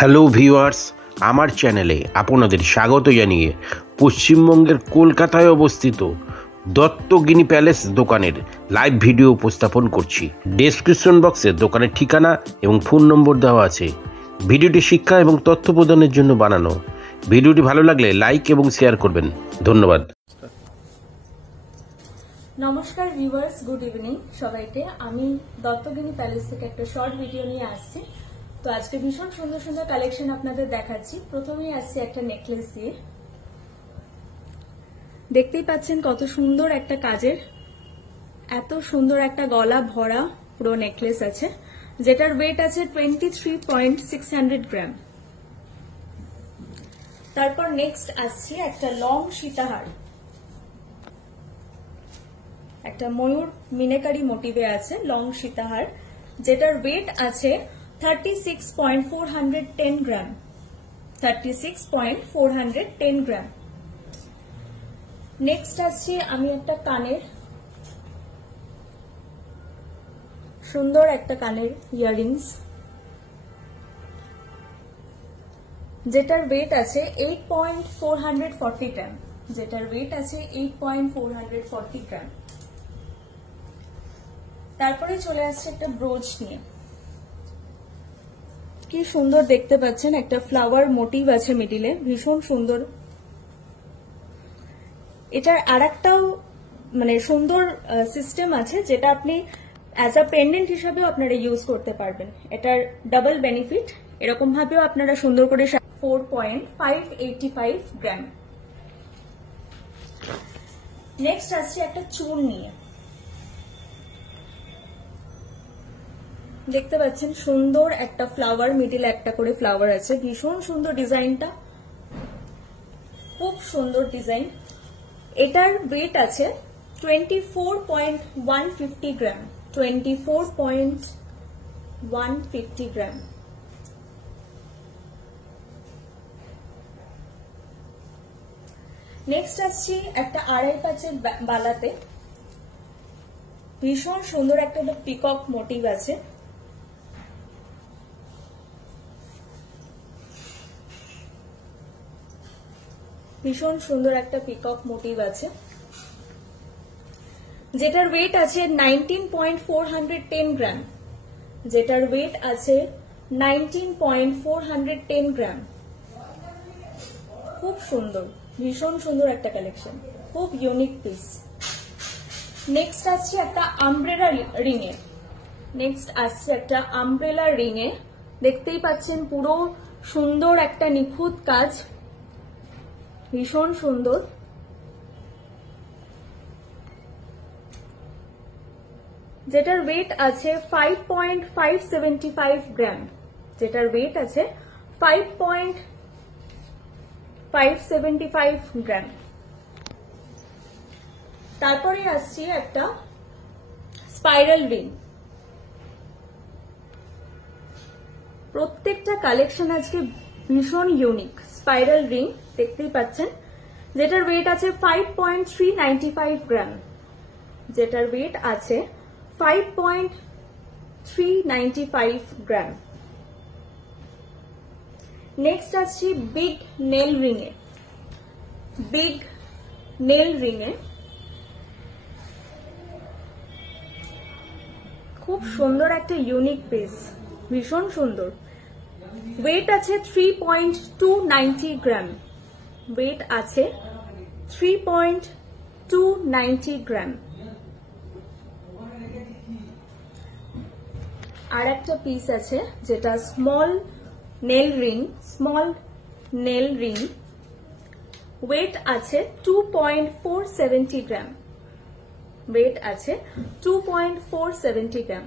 Hello viewers, আমার চ্যানেলে আপনাদের স্বাগত জানিয়ে পশ্চিমবঙ্গের কলকাতায় অবস্থিত দত্তগিনি প্যালেস দোকানের লাইভ ভিডিও উপস্থাপন করছি। ডেসক্রিপশন বক্সে দোকানের ঠিকানা এবং ফোন নম্বর দেওয়া আছে। ভিডিওটি শিক্ষা এবং তথ্য প্রদানের জন্য বানানো। ভিডিওটি ভালো লাগলে লাইক এবং শেয়ার করবেন। ধন্যবাদ। নমস্কার ভিউয়ার্স, গুড ইভিনিং সবাইকে। আমি দত্তগিনি প্যালেস থেকে একটা শর্ট ভিডিও নিয়ে আসছি। তো আজকে ভীষণ সুন্দর সুন্দর কালেকশন আপনাদের দেখাচ্ছি। প্রথমেই আসছি একটা নেকলেস দিয়ে। দেখতেই পাচ্ছেন কত সুন্দর একটা কাজের, এত সুন্দর একটা গলা ভরা পুরো নেকলেস আছে, যেটার ওয়েট আছে 23.600 গ্রাম। তারপর নেক্সট আসছি একটা লং সীতাহার, একটা ময়ূর মিনেকারি মোটিভে আছে লং সীতাহার, যেটার ওয়েট আছে 36.410 গ্রাম। 36.410 গ্রাম। নেক্সট আসছি আমি একটা কানের, সুন্দর একটা কানের ইয়াররিংস, যেটার ওয়েট আছে 8.440 গ্রাম। যেটার ওয়েট আছে 8.440 গ্রাম। তারপরে চলে আসছে একটা ব্রোচ নিয়ে। কি সুন্দর দেখতে পাচ্ছেন, একটা ফ্লাওয়ার মোটিভ আছে মিডিলে, ভীষণ সুন্দর। এটার আরেকটাও মানে সুন্দর সিস্টেম আছে, যেটা আপনি অ্যাজ আ পেন্ডেন্ট হিসাবেও আপনারা ইউজ করতে পারবেন। এটার ডাবল বেনিফিট, এরকম ভাবেও আপনারা সুন্দর করে 4.585 গ্রাম। নেক্সট আসছে একটা চুল নিয়ে। দেখতে পাচ্ছেন সুন্দর একটা ফ্লাওয়ার, মিডিলে একটা করে ফ্লাওয়ার আছে, ভীষণ সুন্দর ডিজাইনটা, খুব সুন্দর ডিজাইন। এটার ওয়েট আছে 24.150 গ্রাম। 24.150 গ্রাম। নেক্সট আসছি একটা 2.5 পাঁচের বালাতে, ভীষণ সুন্দর একটা পিকক মোটিভ আছে। ভীষণ সুন্দর একটা পিকক মোটিভ আছে, যেটার ওয়েট আছে 19.410 গ্রাম। যেটার ওয়েট আছে 19.410 গ্রাম। খুব সুন্দর, ভীষণ সুন্দর একটা কালেকশন, খুব ইউনিক পিস। নেক্সট আসছে একটা আমব্রেলা রিঙে। দেখতেই পাচ্ছেন পুরো সুন্দর একটা নিখুঁত কাজ, ভীষণ সুন্দর। যেটার ওয়েট আছে 5.575 গ্রাম। যেটার ওয়েট আছে 5.575 গ্রাম। তারপরে আসছি একটা স্পাইরাল রিং। প্রত্যেকটা কালেকশন আজকে ভীষণ ইউনিক। স্পাইরাল রিং দেখতেই পাচ্ছেন, যেটার ওয়েট আছে 5.395 গ্রাম। যেটার ওয়েট আছে 5.395 গ্রাম। নেক্সট আসছি বিগ নেল রিঙে। খুব সুন্দর একটা ইউনিক পিস, ভীষণ সুন্দর। ওয়েট আছে 3.290 গ্রাম। ওয়েট আছে 3.290 গ্রাম। আর একটা পিস আছে যেটা স্মল নেল রিং। ওয়েট আছে 2.470 গ্রাম। ওয়েট আছে 2.470 গ্রাম।